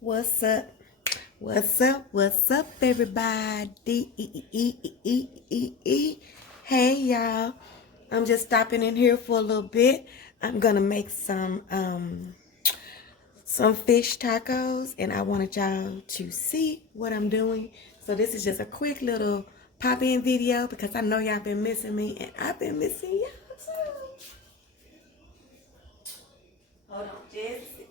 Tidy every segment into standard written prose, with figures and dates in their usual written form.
What's up? What's up? What's up, everybody? Hey, y'all. I'm just stopping in here for a little bit. I'm gonna make some fish tacos, and I wanted y'all to see what I'm doing. So this is just a quick little pop-in video because I know y'all been missing me, and I've been missing y'all too. Hold on just a second.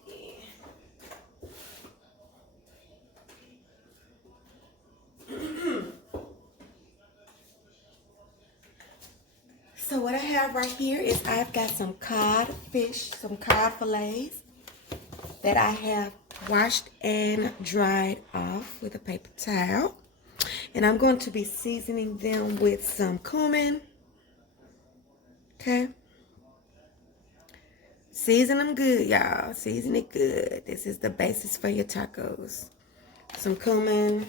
So what I have right here is I've got some cod fish, some cod fillets that I have washed and dried off with a paper towel. And I'm going to be seasoning them with some cumin. Okay. Season them good, y'all. Season it good. This is the basis for your tacos. Some cumin,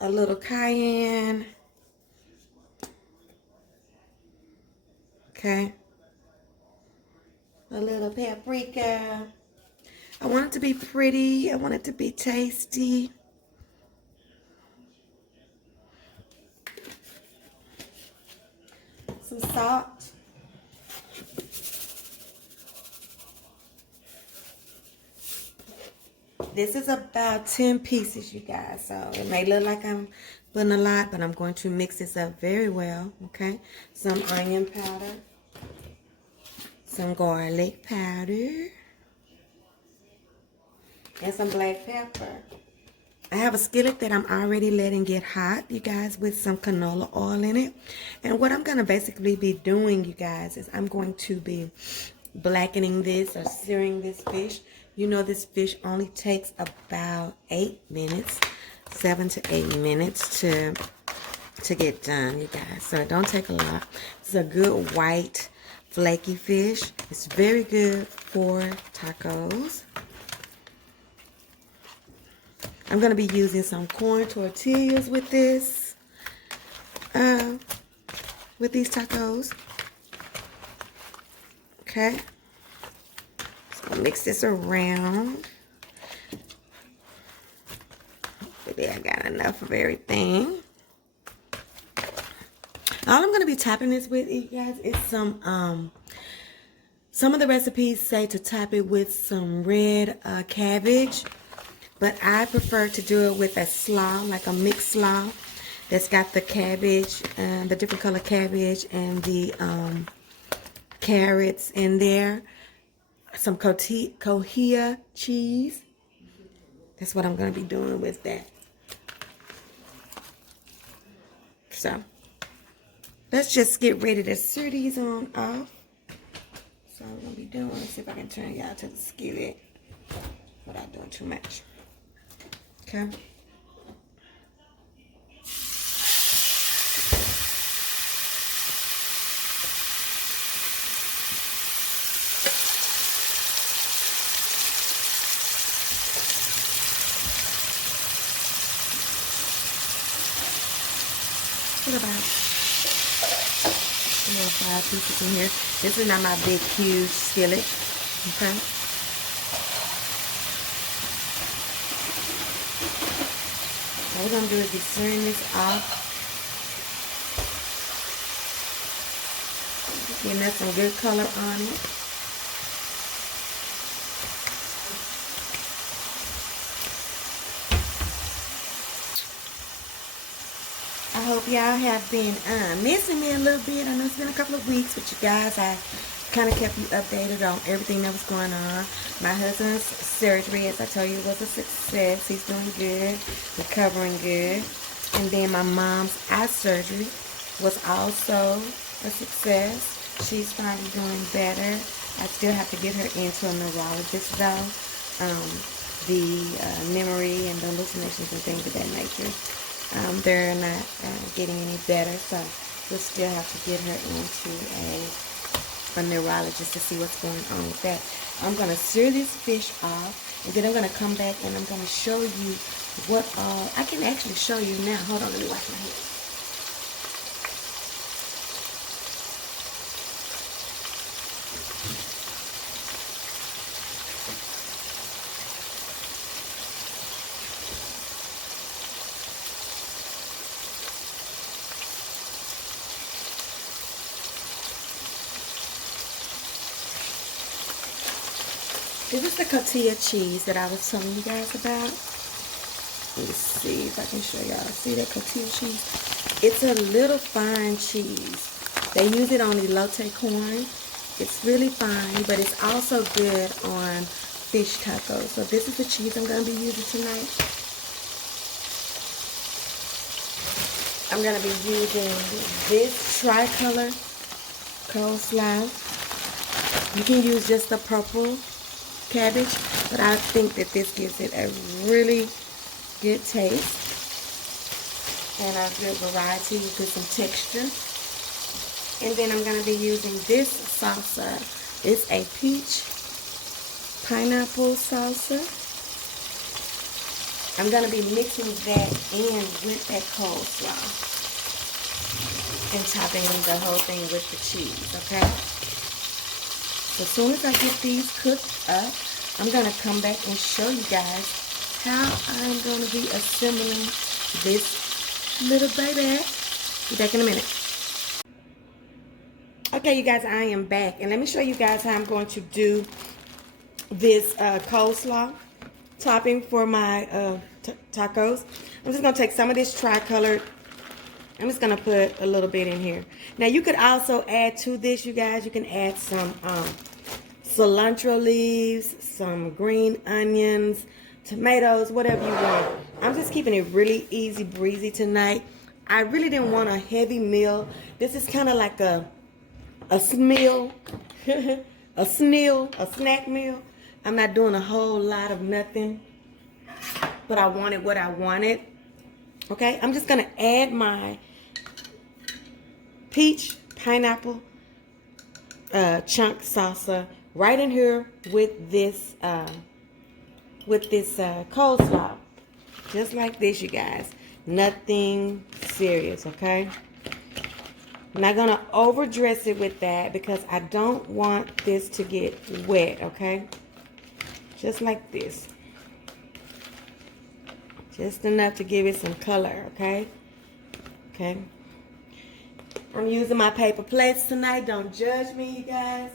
a little cayenne. Okay. A little paprika. I want it to be pretty. I want it to be tasty. Some salt. This is about 10 pieces, you guys. So it may look like I'm putting a lot, but I'm going to mix this up very well. Okay. Some onion powder. Some garlic powder. And some black pepper. I have a skillet that I'm already letting get hot, you guys, with some canola oil in it. And what I'm going to basically be doing, you guys, is I'm going to be blackening this or searing this fish. You know, this fish only takes about 8 minutes, 7 to 8 minutes to get done, you guys. So it don't take a lot. It's a good white flaky fish. It's very good for tacos. I'm going to be using some corn tortillas with this, with these tacos. Okay. So I'll mix this around. Hopefully I got enough of everything. All I'm going to be topping this with, you guys, is some of the recipes say to top it with some red cabbage. But I prefer to do it with a slaw, like a mixed slaw that's got the cabbage, the different color cabbage and the carrots in there. Some Cotija cheese. That's what I'm going to be doing with that. So, let's just get ready to sear these on off. So, I'm going to be doing, let's see if I can turn y'all to the skillet without doing too much. Okay. Put about 5 pieces in here. This is not my big, huge skillet. Okay. What we're going to do is be searing this off. Getting us some good color on it. I hope y'all have been missing me a little bit. I know it's been a couple of weeks, but you guys, I kind of kept you updated on everything that was going on. My husband's surgery, as I told you, was a success. He's doing good, recovering good. And then my mom's eye surgery was also a success. She's finally doing better. I still have to get her into a neurologist though. The memory and the hallucinations and things of that nature, they're not getting any better. So we'll still have to get her into a neurologist to see what's going on with that. I'm going to sear this fish off, and then I'm going to come back and I'm going to show you what all, I can actually show you now. Hold on, let me wash my hands. This is the Cotija cheese that I was telling you guys about. Let me see if I can show y'all. See that Cotija cheese? It's a little fine cheese. They use it on elote corn. It's really fine, but it's also good on fish tacos. So this is the cheese I'm going to be using tonight. I'm going to be using this Tricolored Coleslaw. You can use just the purple cabbage, but I think that this gives it a really good taste and a good variety with some texture. And then I'm going to be using this salsa. It's a peach pineapple salsa. I'm going to be mixing that in with that coleslaw and topping the whole thing with the cheese, okay? So as soon as I get these cooked up, I'm going to come back and show you guys how I'm going to be assembling this little baby. Be back in a minute. Okay, you guys, I am back. And let me show you guys how I'm going to do this coleslaw topping for my tacos. I'm just going to take some of this tricolored. I'm just going to put a little bit in here. Now, you could also add to this, you guys. You can add some cilantro leaves, some green onions, tomatoes, whatever you want. I'm just keeping it really easy breezy tonight. I really didn't want a heavy meal. This is kind of like a meal, a snack meal. I'm not doing a whole lot of nothing, but I wanted what I wanted. Okay, I'm just gonna add my peach pineapple chunk salsa right in here with this coleslaw, just like this, you guys. Nothing serious, okay? I'm not gonna overdress it with that because I don't want this to get wet, okay? Just like this. Just enough to give it some color, okay? Okay. I'm using my paper plates tonight. Don't judge me, you guys.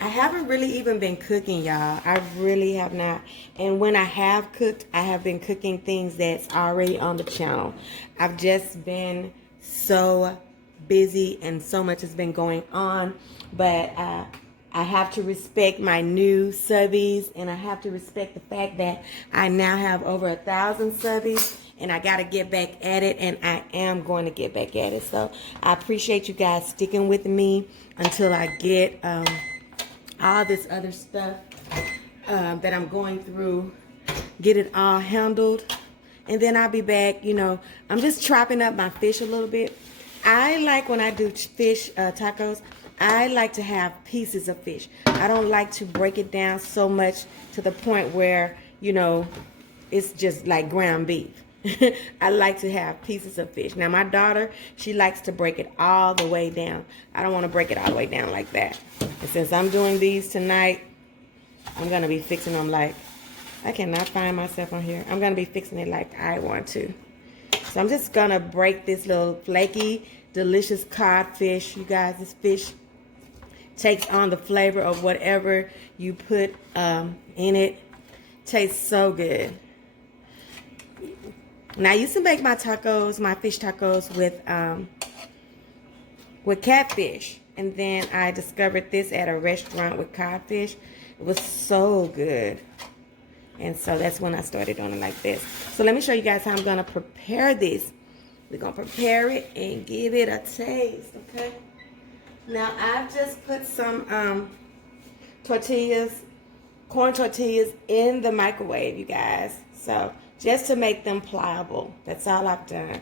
I haven't really even been cooking, y'all. I really have not. And when I have cooked, I have been cooking things that's already on the channel. I've just been so busy and so much has been going on, but I have to respect my new subbies, and I have to respect the fact that I now have over 1,000 subbies, and I got to get back at it, and I am going to get back at it. So I appreciate you guys sticking with me until I get all this other stuff that I'm going through, get it all handled. And then I'll be back. You know, I'm just chopping up my fish a little bit. I like when I do fish tacos, I like to have pieces of fish. I don't like to break it down so much to the point where, you know, it's just like ground beef. I like to have pieces of fish. Now, my daughter, she likes to break it all the way down. I don't want to break it all the way down like that. And since I'm doing these tonight, I'm going to be fixing them like, I cannot find myself on here. I'm going to be fixing it like I want to. So I'm just going to break this little flaky, delicious codfish. You guys, this fish takes on the flavor of whatever you put in it. Tastes so good. Now, I used to make my tacos, my fish tacos with catfish. And then I discovered this at a restaurant with codfish. It was so good. And so that's when I started doing it like this. So let me show you guys how I'm going to prepare this. We're going to prepare it and give it a taste, okay? Now, I've just put some tortillas, corn tortillas in the microwave, you guys. So just to make them pliable. That's all I've done.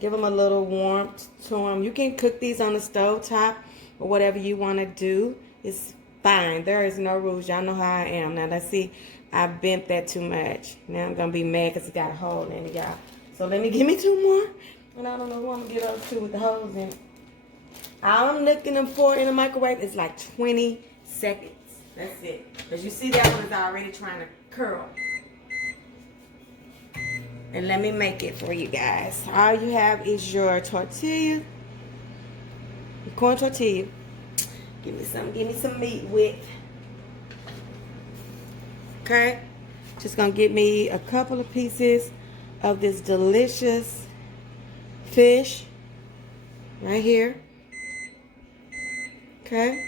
Give them a little warmth to them. You can cook these on the stove top or whatever you want to do. It's fine. There is no rules. Y'all know how I am. Now, let's see. I bent that too much. Now I'm going to be mad because it got a hole in it, y'all. So give me two more. And I don't know who I'm going to get those two with the holes in it. All I'm looking them for in the microwave is like 20 seconds. That's it. Because you see that one is already trying to curl. And let me make it for you guys. All you have is your tortilla. Your corn tortilla. Give me some meat with. Okay? Just gonna get me a couple of pieces of this delicious fish right here. Okay?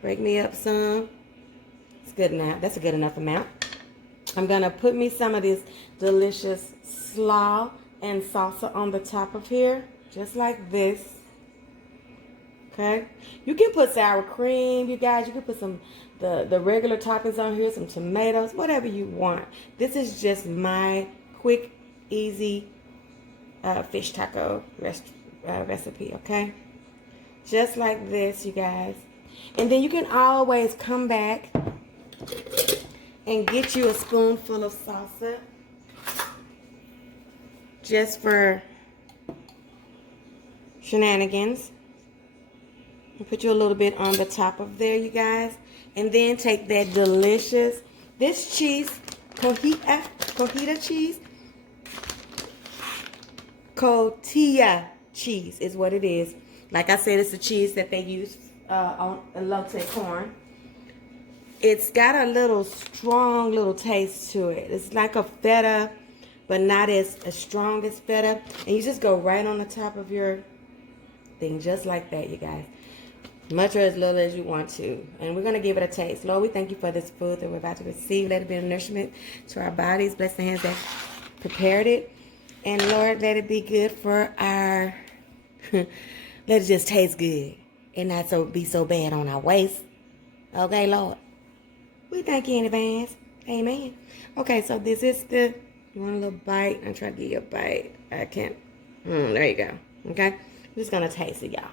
Break me up some. It's good enough. That's a good enough amount. I'm gonna put me some of this delicious slaw and salsa on the top of here, just like this. Okay? You can put sour cream, you guys. You can put some the regular toppings on here, some tomatoes, whatever you want. This is just my quick, easy fish taco recipe, okay? Just like this, you guys. And then you can always come back and get you a spoonful of salsa just for shenanigans. And put you a little bit on the top of there, you guys. And then take that delicious, this cheese, Cotija cheese. Cotija cheese is what it is. Like I said, it's the cheese that they use on elote corn. It's got a little strong little taste to it. It's like a feta, but not as strong as feta. And you just go right on the top of your thing, just like that, you guys. Much or as little as you want to. And we're going to give it a taste. Lord, we thank you for this food that we're about to receive. Let it be a nourishment to our bodies. Bless the hands that prepared it. And Lord, let it be good for our, let it just taste good. And not be so bad on our waist. Okay, Lord. We thank you in advance. Amen. Okay, so this is you want a little bite? I'm trying to give you a bite. I can't. There you go. Okay. I'm just going to taste it, y'all.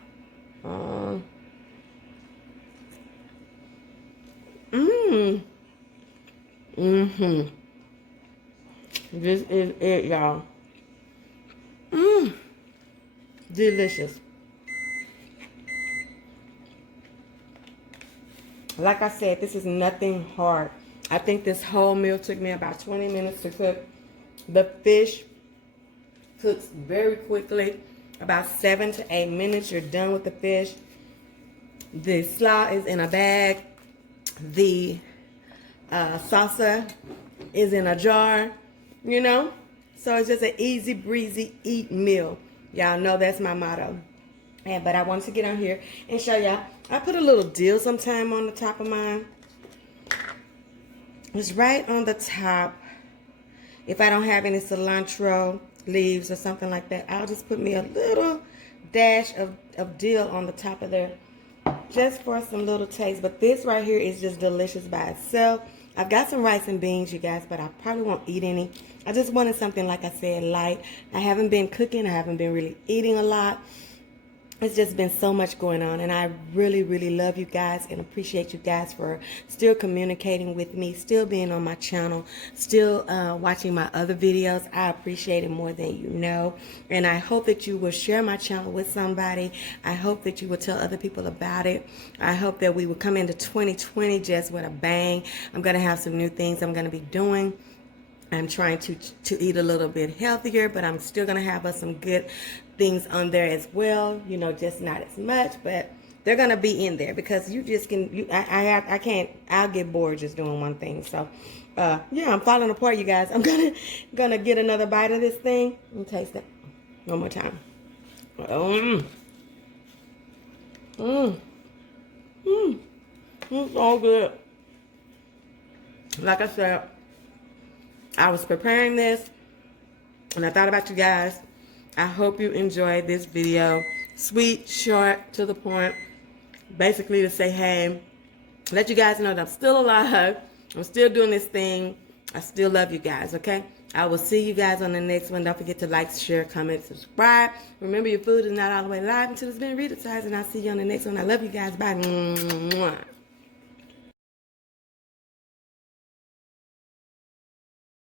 This is it, y'all. Delicious. Like I said, this is nothing hard. I think this whole meal took me about 20 minutes to cook. The fish cooks very quickly. About 7 to 8 minutes, you're done with the fish. The slaw is in a bag. The salsa is in a jar, you know. So it's just an easy breezy eat meal. Y'all know that's my motto. But I wanted to get on here and show y'all. I put a little dill sometime on the top of mine. It's right on the top. If I don't have any cilantro leaves or something like that, I'll just put me a little dash of dill on the top of there. Just for some little taste. But this right here is just delicious by itself. I've got some rice and beans, you guys, but I probably won't eat any. I just wanted something, like I said, light. I haven't been cooking. I haven't been really eating a lot. It's just been so much going on, and I really, really love you guys and appreciate you guys for still communicating with me, still being on my channel, still watching my other videos. I appreciate it more than you know, and I hope that you will share my channel with somebody. I hope that you will tell other people about it. I hope that we will come into 2020 just with a bang. I'm going to have some new things I'm going to be doing. I'm trying to eat a little bit healthier, but I'm still going to have some good things on there as well. You know, just not as much, but they're going to be in there because you just can, I can't, I'll get bored just doing one thing. So, yeah, I'm falling apart, you guys. I'm going to get another bite of this thing and taste it one more time. It's all good. Like I said, I was preparing this and I thought about you guys. I hope you enjoyed this video. Sweet, short, to the point. Basically to say, hey, let you guys know that I'm still alive. I'm still doing this thing. I still love you guys, okay? I will see you guys on the next one. Don't forget to like, share, comment, subscribe. Remember, your food is not all the way live until it's been Rita-sized, and I'll see you on the next one. I love you guys. Bye.